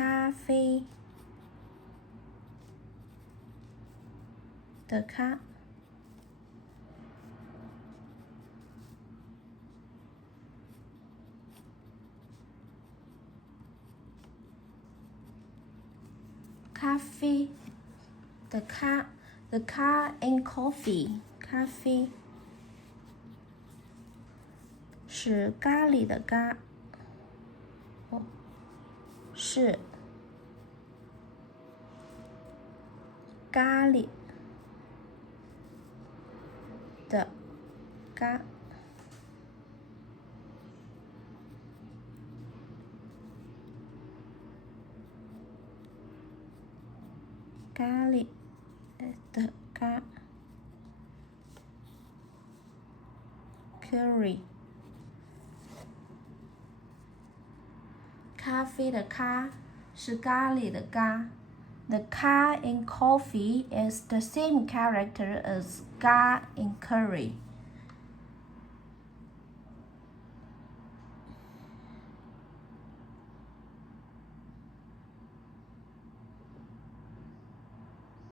咖啡的咖，咖啡的咖 ，the car in coffee， 咖啡是咖喱的咖，哦，是咖喱的咖。咖喱的咖 curry 咖啡的咖是咖喱的咖 The ka in coffee is the same character as ka in curry